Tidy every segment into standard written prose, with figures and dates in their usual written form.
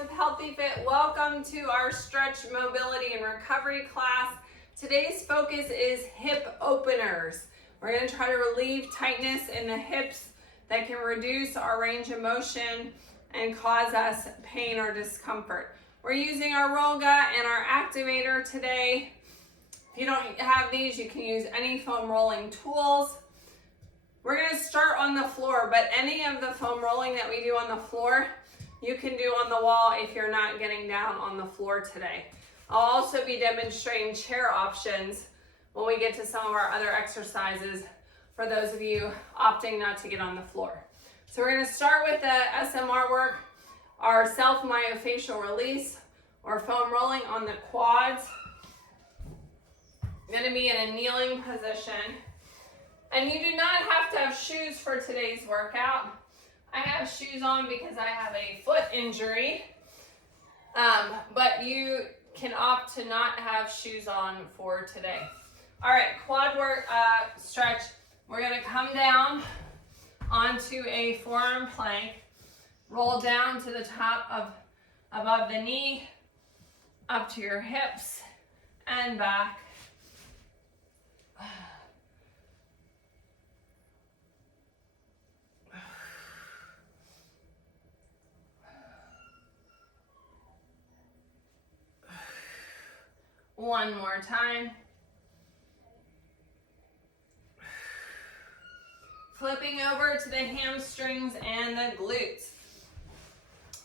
with Healthy Fit. Welcome to our stretch, mobility, and recovery class. Today's focus is hip openers. We're going to try to relieve tightness in the hips that can reduce our range of motion and cause us pain or discomfort. We're using our Rollga and our activator today. If you don't have these, you can use any foam rolling tools. We're going to start on the floor, but any of the foam rolling that we do on the floor, you can do on the wall if you're not getting down on the floor today. I'll also be demonstrating chair options when we get to some of our other exercises for those of you opting not to get on the floor. So we're going to start with the SMR work, our self-myofascial release or foam rolling on the quads. I'm going to be in a kneeling position. And you do not have to have shoes for today's workout. I have shoes on because I have a foot injury, but you can opt to not have shoes on for today. All right, quad work stretch. We're gonna come down onto a forearm plank, roll down to the top of above the knee, up to your hips and back. One more time. Flipping over to the hamstrings and the glutes.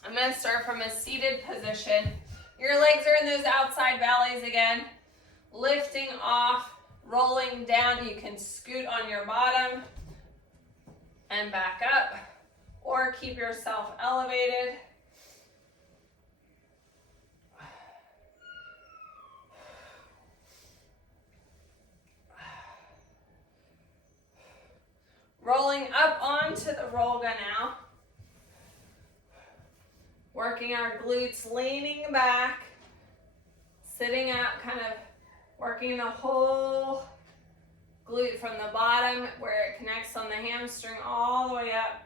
I'm going to start from a seated position. Your legs are in those outside valleys again. Lifting off, rolling down. You can scoot on your bottom and back up, or keep yourself elevated. Rolling up onto the Rollga now. Working our glutes, leaning back, sitting up, kind of working the whole glute from the bottom where it connects on the hamstring all the way up.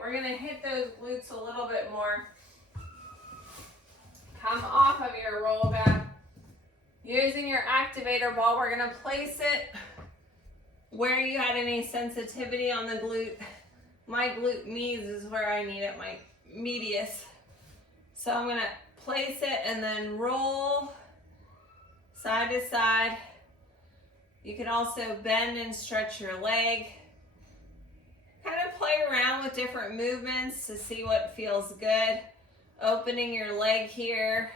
We're gonna hit those glutes a little bit more. Come off of your Rollga. Using your activator ball, we're gonna place it where you had any sensitivity on the glute. My glute medius is where I need it, my medius. So I'm gonna place it and then roll side to side. You can also bend and stretch your leg. Kind of play around with different movements to see what feels good. Opening your leg here.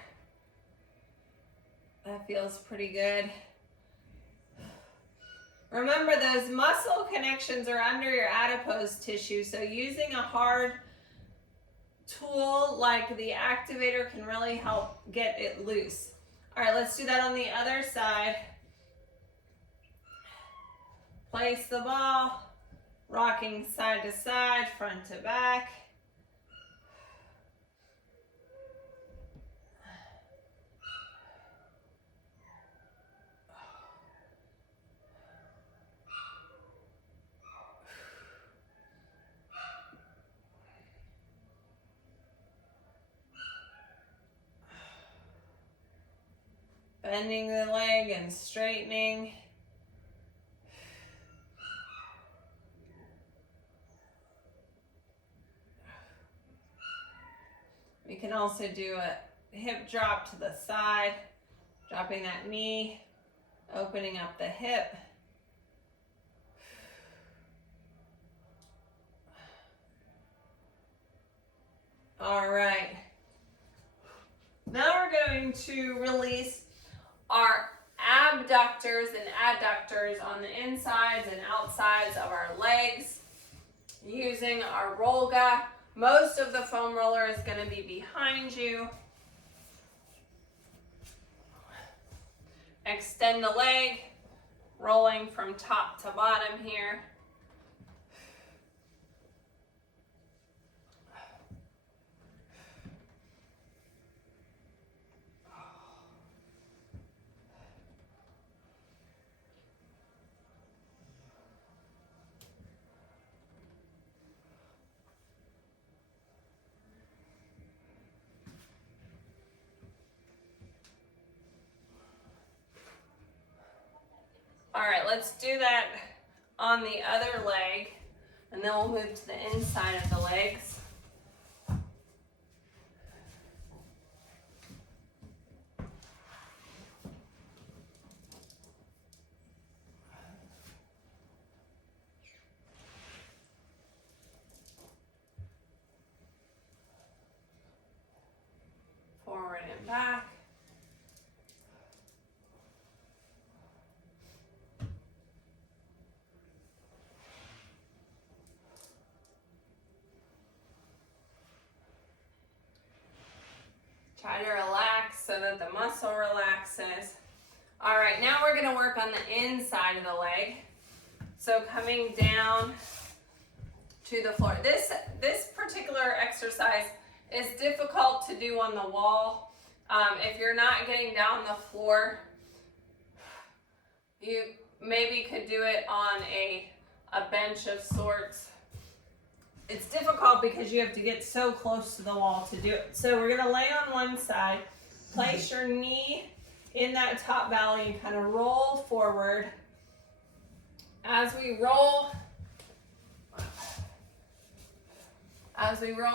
That feels pretty good. Remember, those muscle connections are under your adipose tissue, so using a hard tool like the activator can really help get it loose. All right, let's do that on the other side. Place the ball. Rocking side to side, front to back. Bending the leg and straightening. We can also do a hip drop to the side, dropping that knee, opening up the hip. All right. Now we're going to release our abductors and adductors on the insides and outsides of our legs using our Rollga. Most of the foam roller is going to be behind you. Extend the leg, rolling from top to bottom here. right, let's do that on the other leg, and then we'll move to the inside of the legs. Forward and back. Try to relax so that the muscle relaxes. All right, now we're gonna work on the inside of the leg. So coming down to the floor. This particular exercise is difficult to do on the wall. If you're not getting down the floor, you maybe could do it on a bench of sorts. It's difficult because you have to get so close to the wall to do it. So we're gonna lay on one side, place your knee in that top valley and kind of roll forward. As we roll,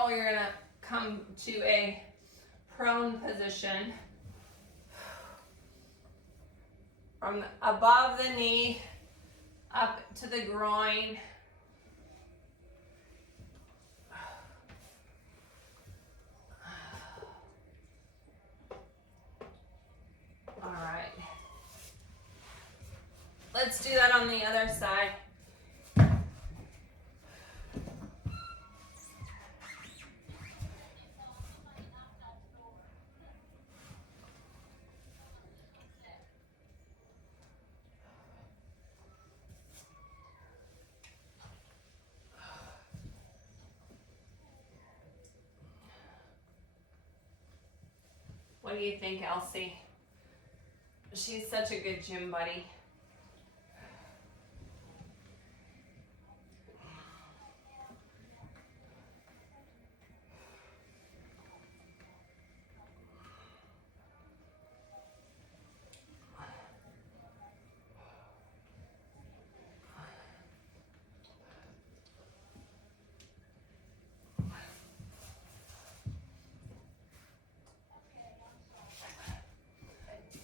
you're gonna come to a prone position. From above the knee, up to the groin. All right. Let's do that on the other side. What do you think, Elsie? She's such a good gym buddy.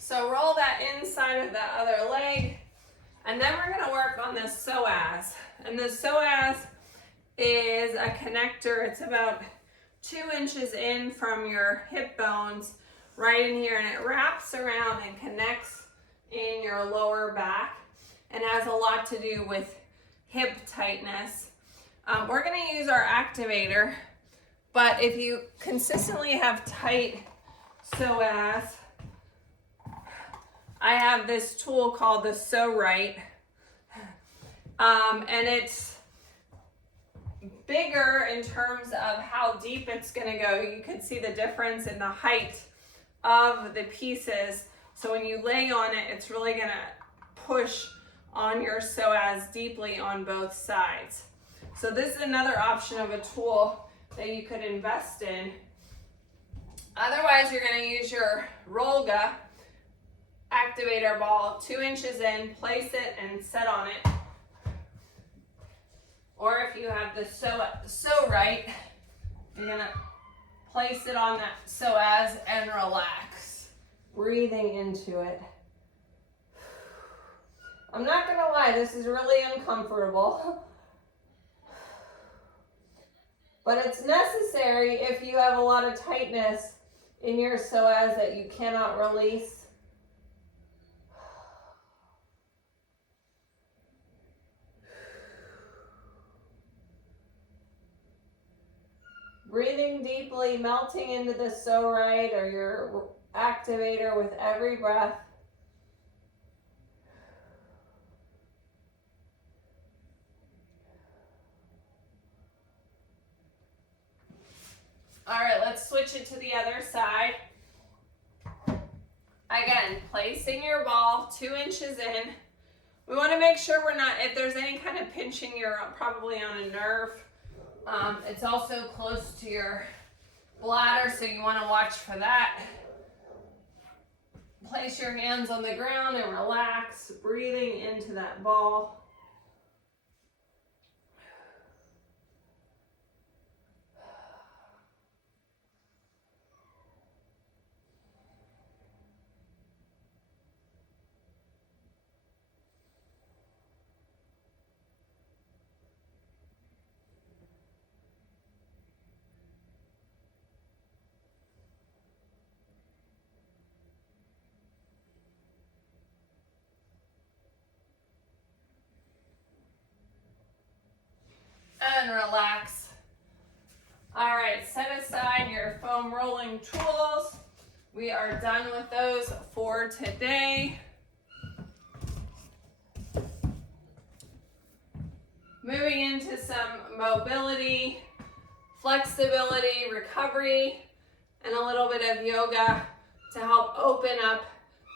So roll that inside of the other leg, and then we're gonna work on the psoas. And the psoas is a connector. It's about 2 inches in from your hip bones, right in here, and it wraps around and connects in your lower back and has a lot to do with hip tightness. We're gonna use our activator, but if you consistently have tight psoas, I have this tool called the Pso-Rite, and it's bigger in terms of how deep it's gonna go. You can see the difference in the height of the pieces. So when you lay on it, it's really gonna push on your psoas deeply on both sides. So this is another option of a tool that you could invest in. Otherwise, you're gonna use your Rolga activator ball, 2 inches in, place it and set on it. Or if you have the Pso-Rite, you're gonna place it on that psoas and relax, breathing into it. I'm not gonna lie, this is really uncomfortable, but it's necessary if you have a lot of tightness in your psoas that you cannot release. Breathing deeply, melting into the Pso-Rite or your activator with every breath. All right, let's switch it to the other side. Again, placing your ball 2 inches in. We want to make sure we're not, if there's any kind of pinching, you're probably on a nerve. It's also close to your bladder, so you want to watch for that. Place your hands on the ground and relax, breathing into that ball. And relax. All right, set aside your foam rolling tools. We are done with those for today. Moving into some mobility, flexibility, recovery, and a little bit of yoga to help open up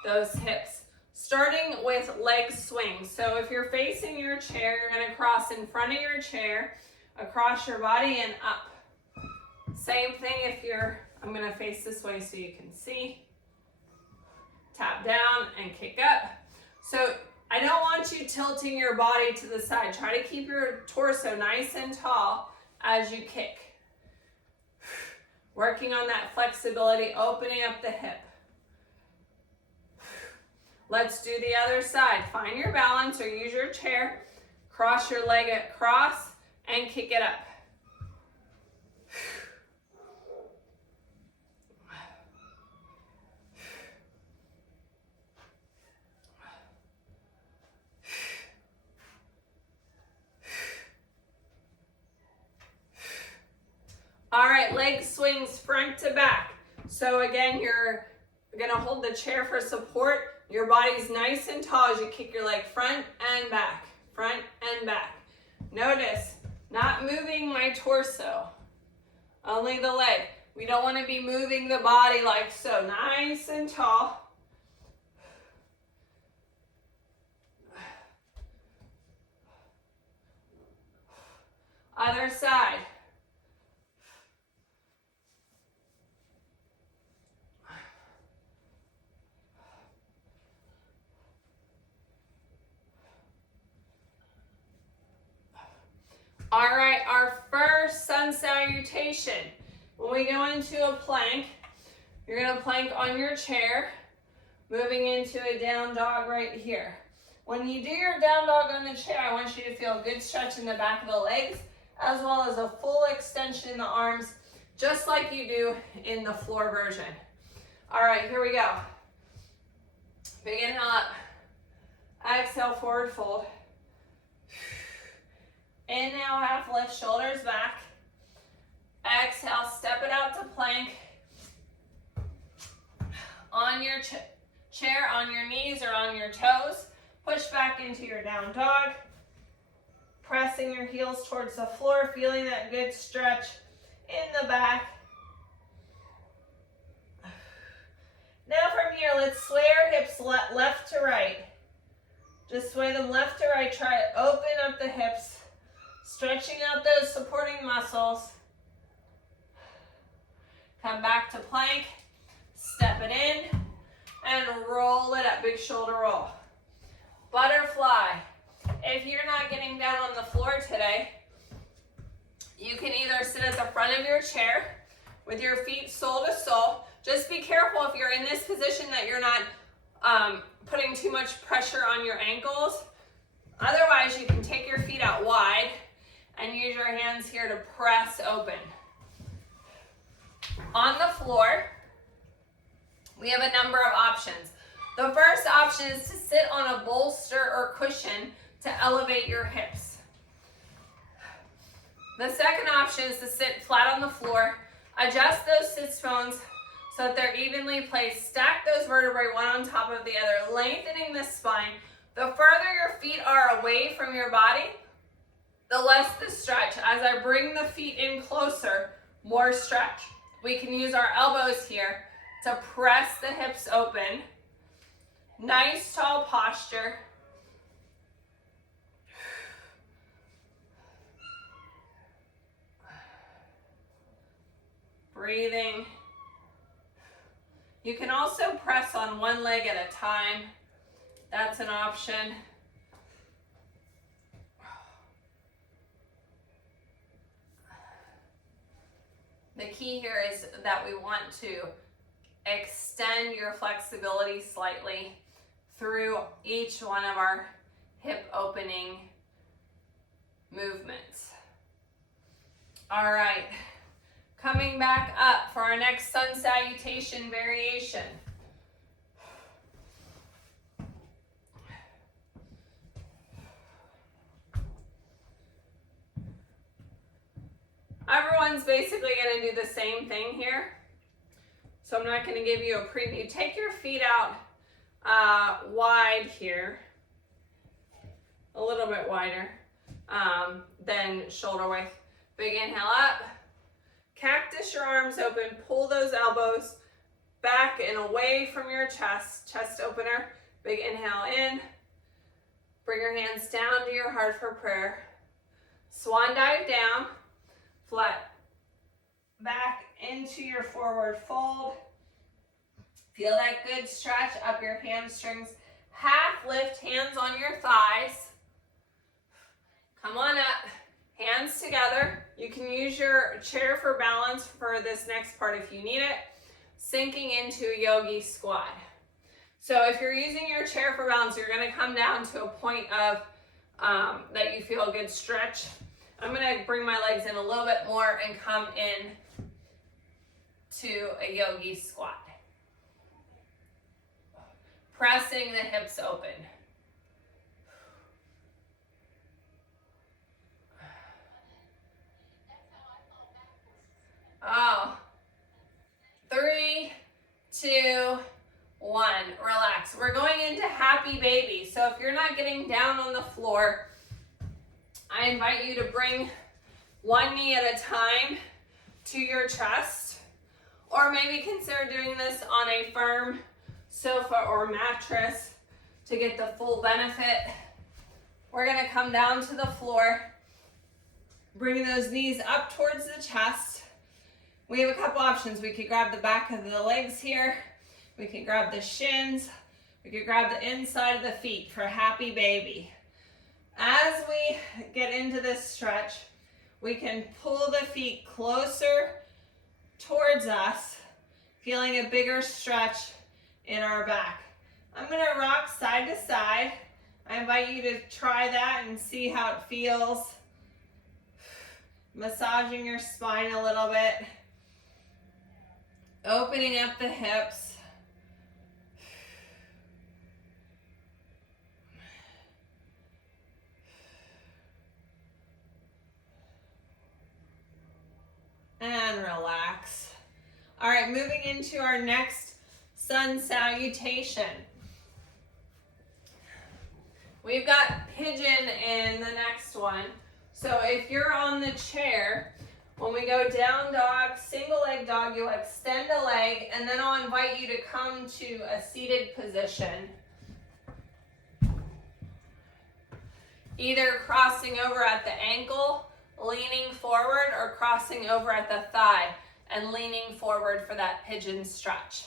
those hips. Starting with leg swings. So if you're facing your chair, you're going to cross in front of your chair, across your body and up. Same thing if you're, I'm going to face this way so you can see. Tap down and kick up. So I don't want you tilting your body to the side. Try to keep your torso nice and tall as you kick. Working on that flexibility, opening up the hip. Let's do the other side. Find your balance or use your chair. Cross your leg across and kick it up. All right, leg swings front to back. So again, you're gonna hold the chair for support. Your body's nice and tall as you kick your leg front and back, front and back. Notice, not moving my torso, only the leg. We don't wanna be moving the body like so, nice and tall. Other side. All right, our first sun salutation. When we go into a plank, you're gonna plank on your chair, moving into a down dog right here. When you do your down dog on the chair, I want you to feel a good stretch in the back of the legs, as well as a full extension in the arms, just like you do in the floor version. All right, here we go. Big inhale up. Exhale, forward fold. Inhale, half lift, shoulders back. Exhale, step it out to plank. On your chair, on your knees or on your toes, push back into your down dog. Pressing your heels towards the floor, feeling that good stretch in the back. Now from here, let's sway our hips left to right. Just sway them left to right. Try to open up the hips. Stretching out those supporting muscles. Come back to plank, step it in, and roll it up, big shoulder roll. Butterfly. If you're not getting down on the floor today, you can either sit at the front of your chair with your feet sole to sole. Just be careful if you're in this position that you're not putting too much pressure on your ankles. Otherwise, you can take your feet out wide and use your hands here to press open. On the floor, we have a number of options. The first option is to sit on a bolster or cushion to elevate your hips. The second option is to sit flat on the floor. Adjust those sit bones so that they're evenly placed. Stack those vertebrae one on top of the other, lengthening the spine. The further your feet are away from your body, the less the stretch. As I bring the feet in closer, more stretch. We can use our elbows here to press the hips open. Nice tall posture. Breathing. You can also press on one leg at a time. That's an option. The key here is that we want to extend your flexibility slightly through each one of our hip opening movements. All right, coming back up for our next sun salutation variation. Everyone's basically going to do the same thing here. So I'm not going to give you a preview. Take your feet out wide here, a little bit wider than shoulder width. Big inhale up, cactus your arms open, pull those elbows back and away from your chest, chest opener. Big inhale in, bring your hands down to your heart for prayer. Swan dive down, flat back into your forward fold. Feel that good stretch up your hamstrings. Half lift, hands on your thighs. Come on up, hands together. You can use your chair for balance for this next part if you need it. Sinking into a yogi squat. So if you're using your chair for balance, you're gonna come down to a point of that you feel a good stretch. I'm gonna bring my legs in a little bit more and come in to a yogi squat. Pressing the hips open. Oh, 3, 2, 1, relax. We're going into happy baby. So if you're not getting down on the floor, I invite you to bring one knee at a time to your chest, or maybe consider doing this on a firm sofa or mattress to get the full benefit. We're gonna come down to the floor, bring those knees up towards the chest. We have a couple options. We could grab the back of the legs here. We could grab the shins. We could grab the inside of the feet for happy baby. As we get into this stretch, we can pull the feet closer towards us, feeling a bigger stretch in our back. I'm gonna rock side to side. I invite you to try that and see how it feels. Massaging your spine a little bit. Opening up the hips. And relax. All right, moving into our next sun salutation. We've got pigeon in the next one. So if you're on the chair, when we go down dog, single leg dog, you'll extend a leg, and then I'll invite you to come to a seated position. Either crossing over at the ankle, leaning forward, or crossing over at the thigh and leaning forward for that pigeon stretch.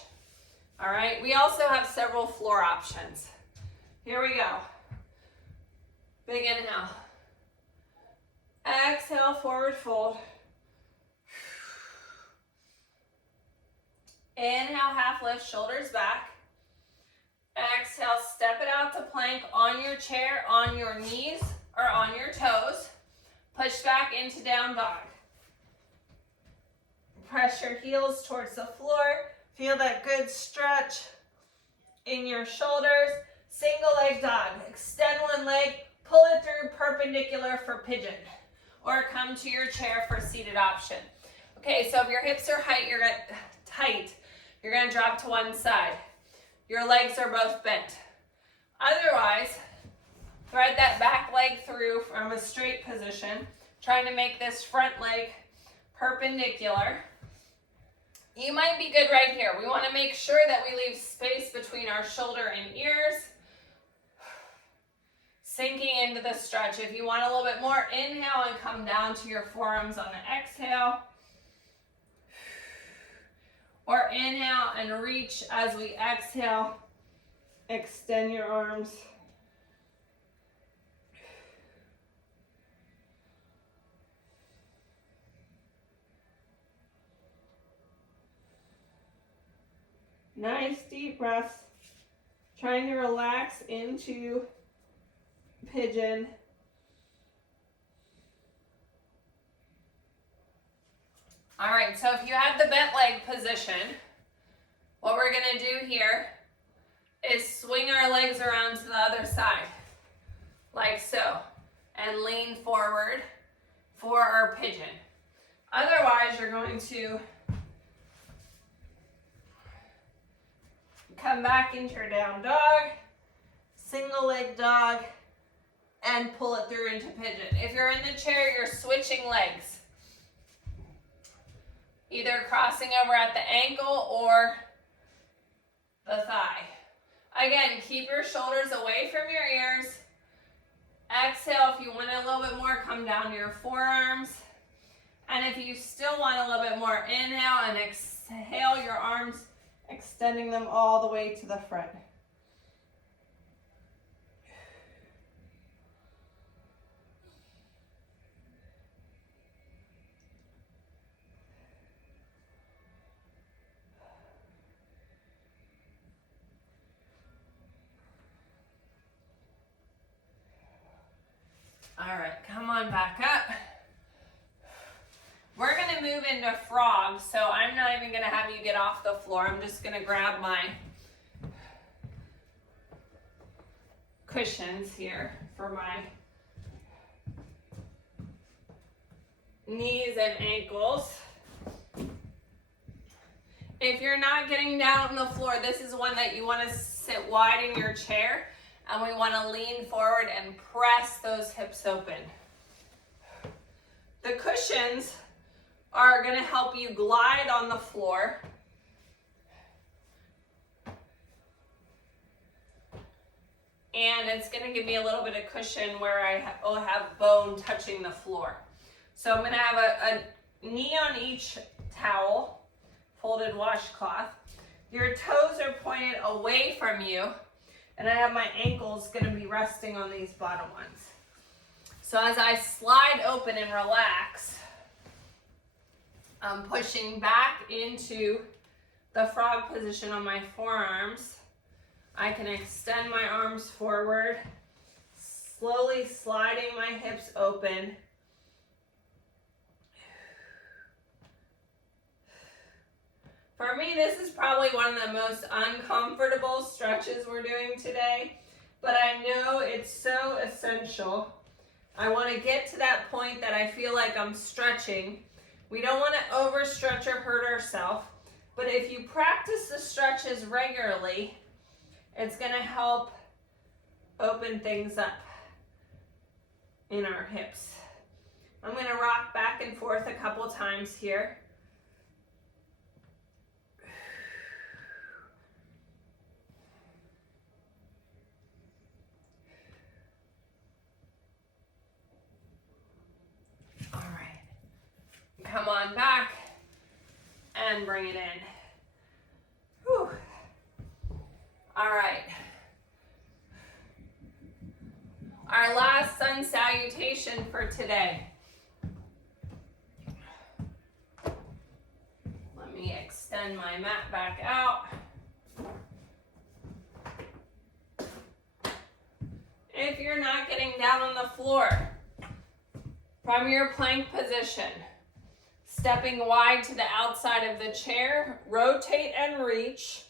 All right, we also have several floor options. Here we go. Big inhale. Exhale, forward fold. Inhale, half lift, shoulders back. Exhale, step it out to plank on your chair, on your knees, or on your toes. Push back into down dog. Press your heels towards the floor. Feel that good stretch in your shoulders. Single leg dog. Extend one leg, pull it through perpendicular for pigeon. Or come to your chair for seated option. Okay, so if your hips are tight, you're gonna drop to one side. Your legs are both bent. Otherwise, thread that back leg through from a straight position, trying to make this front leg perpendicular. You might be good right here. We want to make sure that we leave space between our shoulder and ears. Sinking into the stretch. If you want a little bit more, inhale and come down to your forearms on the exhale. Or inhale and reach as we exhale. Extend your arms. Nice deep breaths. Trying to relax into pigeon. All right, so if you had the bent leg position, what we're gonna do here is swing our legs around to the other side, like so, and lean forward for our pigeon. Otherwise, you're going to come back into your down dog, single leg dog, and pull it through into pigeon. If you're in the chair, you're switching legs. Either crossing over at the ankle or the thigh. Again, keep your shoulders away from your ears. Exhale, if you want a little bit more, come down to your forearms. And if you still want a little bit more, inhale and exhale your arms, extending them all the way to the front. All right, come on back up. We're gonna move into frog, so I'm not even gonna have you get off the floor. I'm just gonna grab my cushions here for my knees and ankles. If you're not getting down on the floor, this is one that you want to sit wide in your chair, and we want to lean forward and press those hips open. The cushions are going to help you glide on the floor. And it's going to give me a little bit of cushion where I will have bone touching the floor. So I'm going to have a knee on each towel, folded washcloth. Your toes are pointed away from you, and I have my ankles going to be resting on these bottom ones. So as I slide open and relax, I'm pushing back into the frog position on my forearms. I can extend my arms forward, slowly sliding my hips open. For me, this is probably one of the most uncomfortable stretches we're doing today, but I know it's so essential. I want to get to that point that I feel like I'm stretching. We don't want to overstretch or hurt ourselves, but if you practice the stretches regularly, it's going to help open things up in our hips. I'm going to rock back and forth a couple times here. All right. Come on back and bring it in. Whew. All right. Our last sun salutation for today. Let me extend my mat back out. If you're not getting down on the floor, from your plank position, stepping wide to the outside of the chair, rotate and reach.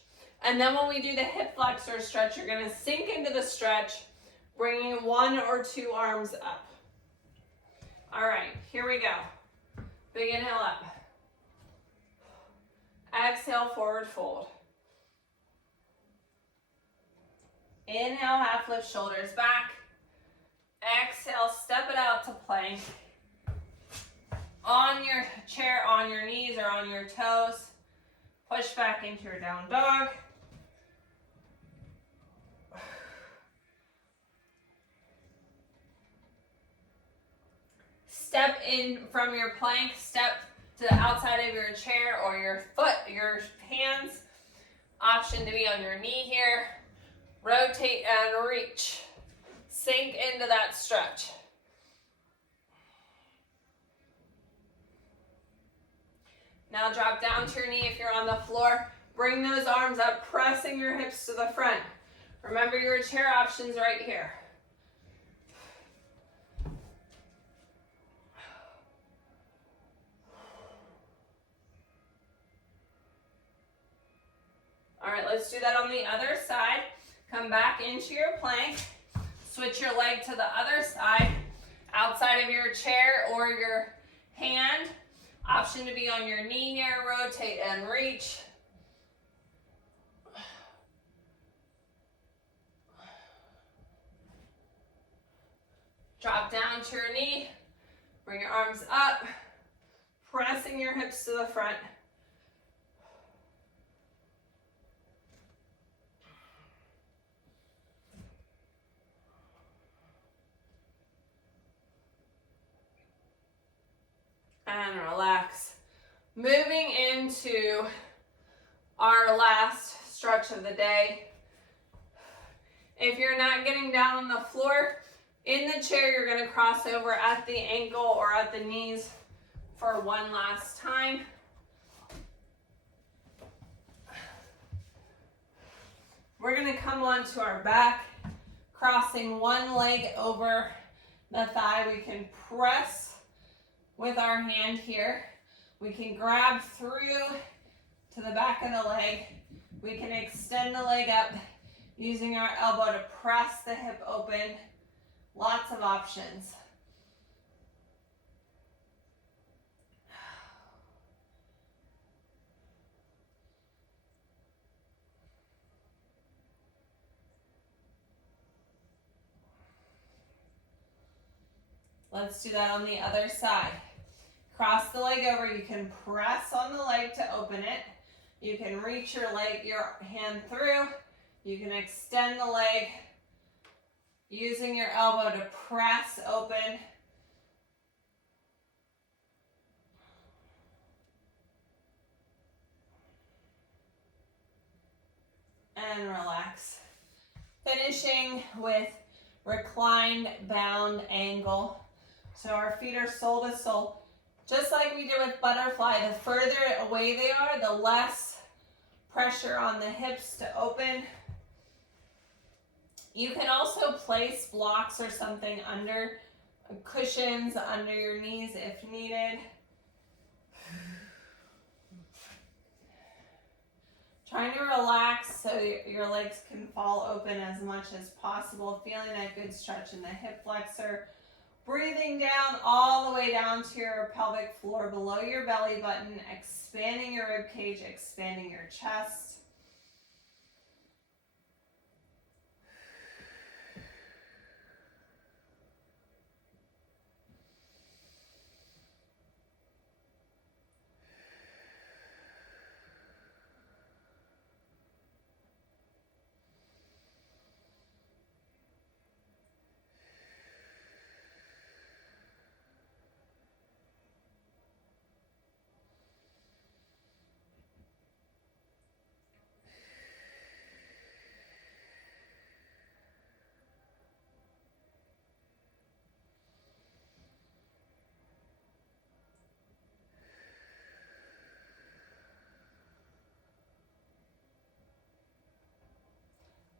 And then when we do the hip flexor stretch, you're going to sink into the stretch, bringing one or two arms up. All right, here we go. Big inhale up. Exhale, forward fold. Inhale, half lift shoulders back. Exhale, step it out to plank. On your chair, on your knees or on your toes. Push back into your down dog. Step in from your plank, step to the outside of your chair or your foot, your hands. Option to be on your knee here. Rotate and reach. Sink into that stretch. Now drop down to your knee if you're on the floor. Bring those arms up, pressing your hips to the front. Remember your chair options right here. All right, let's do that on the other side. Come back into your plank. Switch your leg to the other side, outside of your chair or your hand. Option to be on your knee here. Rotate and reach. Drop down to your knee. Bring your arms up, pressing your hips to the front. And relax. Moving into our last stretch of the day. If you're not getting down on the floor, in the chair, you're going to cross over at the ankle or at the knees for one last time. We're going to come onto our back, crossing one leg over the thigh. We can press with our hand here. We can grab through to the back of the leg. We can extend the leg up using our elbow to press the hip open. Lots of options. Let's do that on the other side. Cross the leg over. You can press on the leg to open it. You can reach your hand through. You can extend the leg using your elbow to press open. And relax. Finishing with reclined bound angle. So our feet are sole to sole. Just like we did with butterfly, the further away they are, the less pressure on the hips to open. You can also place blocks or something under cushions, under your knees if needed. Trying to relax so your legs can fall open as much as possible. Feeling that good stretch in the hip flexor. Breathing down all the way down to your pelvic floor below your belly button, expanding your rib cage, expanding your chest.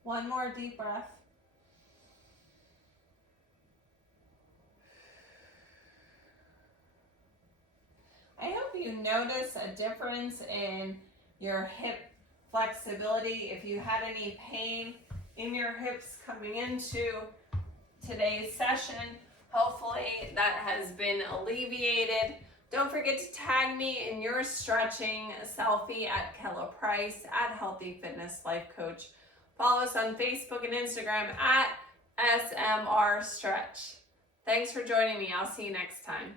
One more deep breath. I hope you notice a difference in your hip flexibility. If you had any pain in your hips coming into today's session, hopefully that has been alleviated. Don't forget to tag me in your stretching selfie at Kella Price at Healthy Fitness Life Coach. Follow us on Facebook and Instagram at SMR Stretch. Thanks for joining me. I'll see you next time.